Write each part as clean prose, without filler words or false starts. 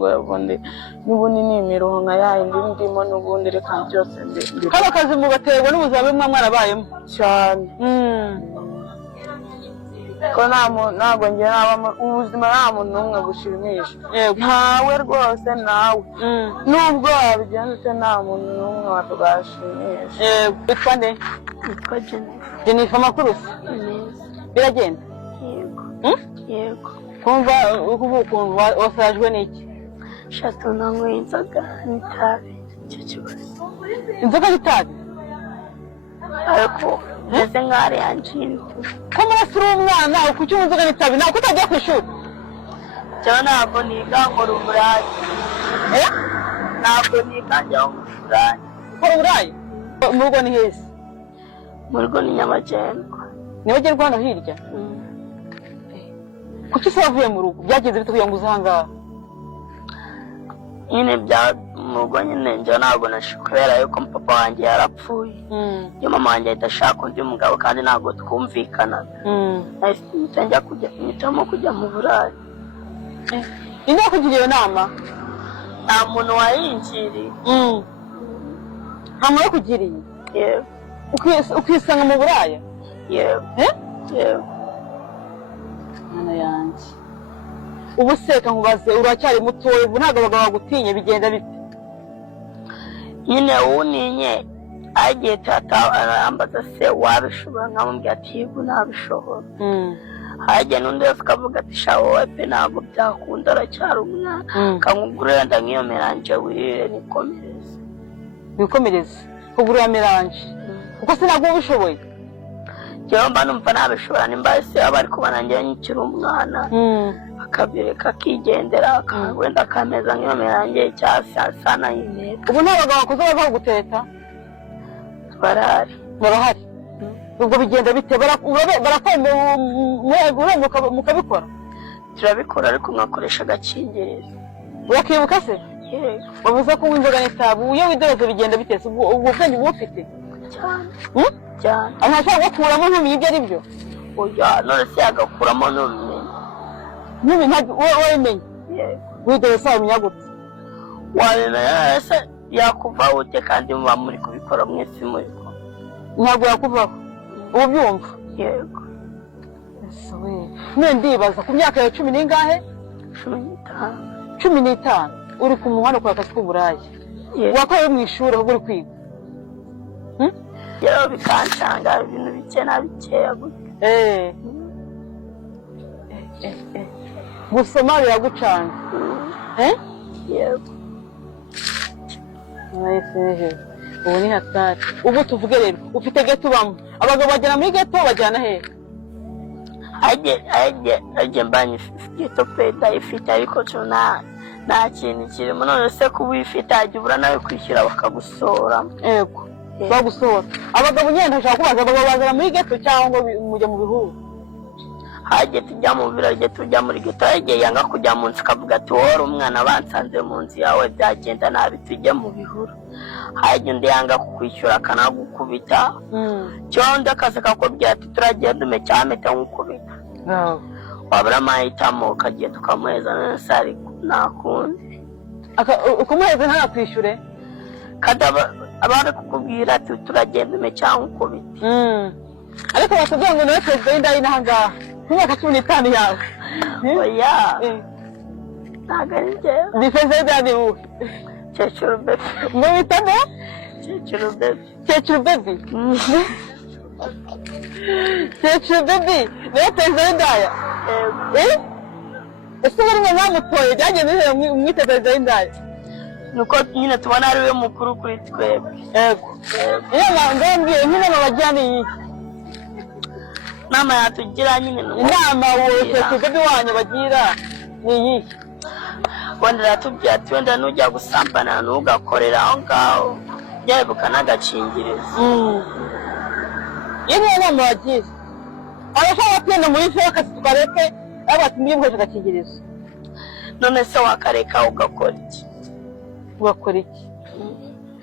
ngo ubundi n'ubundi ni imirongo yayindi ndimo n'ubundi reka byose ndi kaba kazi mugaterwa n'ubuzima bwe mwarabayemo cyane ko ntabwo njye ubuzima nta muntu n'umwe bushimisha ntawe rwose nawe nubwo wabigenda ute nta muntu n'umwe watubashimisha. Witwa nde? Witwa Jennifer amakuru se biragenda? Yego kumva ukuntu wasajwe n'iki? Shato nanyweye inzoga n'itabi icyo kibazo. Inzoga n'itabi? Ariko mbese nk'ari yanjini ko murasura umwana kuki inzoga n'itabi ntabwo utajya ku ishuri? Cyangwa ntabwo niga nkora uburayi. Ntabwo niga njya mu burayi. Ukora uburayi? Mu rugo ni heza? Mu rugo ni Nyabagendwa. Nyabagendwa hano hirya? Kuki se wavuye mu rugo? Byagenze bite kugira ngo uze ahangaha? Nyine mu rugo nyine njye ntabwo kubera yuko papa wanjye yarapfuye. Iyo mama wanjye ahita ashaka undi mugabo kandi ntabwo twumvikanaga. Mpitamo kujya mu burayi. Ninde wakugiriye iyo nama? Nta muntu wayingiriye. Nta muntu wakugiriye? Yego. Ukisanga mu buraya? Yego. Yego. Mwana yanjye ubu seka nkubaze uracyari mutoya ubu ntabwo abagabo bagutinye bigenda bite? Nyine uninye agiye ambaza se wabishobora nkamubwira ati yego nabishobora. Hajya n'undi wese akavuga ati sha wowe pe ntabwo byakunda aracyari umwana kamugurira nda nk'iyo meranje wirire nikomereze. Nikomereze kugurira meranje kuko sinabwo ubishoboye? Jewe mba numva nabishobora nimba se aba ari kubana njye nkiri umwana akabireka akigendera wenda akameza nk'iyo meranje cyasana y'intego. Ubu nta bagabo bakuze bava kuguteta? Barahari. Ubwo bigenda bite? Barakwemera mukabikora? Turabikora ariko mwakoresha agakingirizo. Urakibuka se? Yego. Bavuze ko winzoga n'itabi iyo widoze bigenda bite? Ubwo bwenge uba ufite? Cyane. Ntashobora gukuramo ntumenye ibyo ari byo? Oya none se yagakuramo ntumenye. Wabimenye? Yego. Widoze se wabimenya gute? Wabimenya se yakuvaho ute kandi muba muri kubikora mwese muri ko? Ntabwo yakuvaho ubu byumva? Yego. Ese we none ndibaza ku myaka ya 10 n'ingahe? 15 uri ku muhanda ukora akazi k'uburaya. Wakorewe mu ishuri aho uri kwiga? Yero bikancanga ibintu bike na bikeya gute. Gusoma biragucanga? Yego. Ubu ni hatari. Ubu tuvuge rero ufite geto ubamo abagabo bajyana muri geto bajyana he? Ajye mbanye geto pe ndayifite ariko nta kintu kirimo none se kuba uyifite ajya ubura nawe kwishyura bakagusora. Yego bagusora. Abagabo nyine ntashaka kubaza abagabo bazana muri geto cyangwa mujya mu bihuru? Hajye tujya mu birage tujya muri geto yagiye yanga kujya mu nsi akavuga ati wowe umwana bansanze mu nzi yawe byagenda nabi tujye mu bihuru. Hajye undi yanga kukwishyura akanagukubita. Cyondo akazi kakubwira ati turagenda ume cyamete nkukubita. Wabura amahitamo ukagiye tukamuheza none ari nakundi. Ukumuheza ntakwishyure? Kandi abari kukubwira ati turagenda ume cyangwa ukubita. Ariko batubwira ngo niwe perezida w'indaya n'ahangaha ku myaka 15 yawe. Oya ntabwo ari njyewe. Ni perezida w'indaya uwe? Cecuru Baby. Ngo bita nde? Cecuru Baby. Cecuru Baby? Cecuru Baby niwe perezida w'indaya? Ese bari mwe mwamutoye byagenze mwite perezida w'indaya? Nuko nyine tubona ari we mukuru kuri twebwe. Yego. Ngambwiye nyine babajyana iyi nama yatugira nyine inama wose Baby wanyu bagira ni iyi. Wenda ratubwira ati wenda nujya gusambana nugakorera aho ngaho byabuka n'agakingirizo. Yemwe nama bagira abashaka kwenda muri feka tukareke abati muri bwo agakingirizo. None se wakareka ugakora iki? Ugakora iki?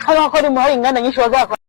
Hano hakora umuhari ingana nyinshi bazakora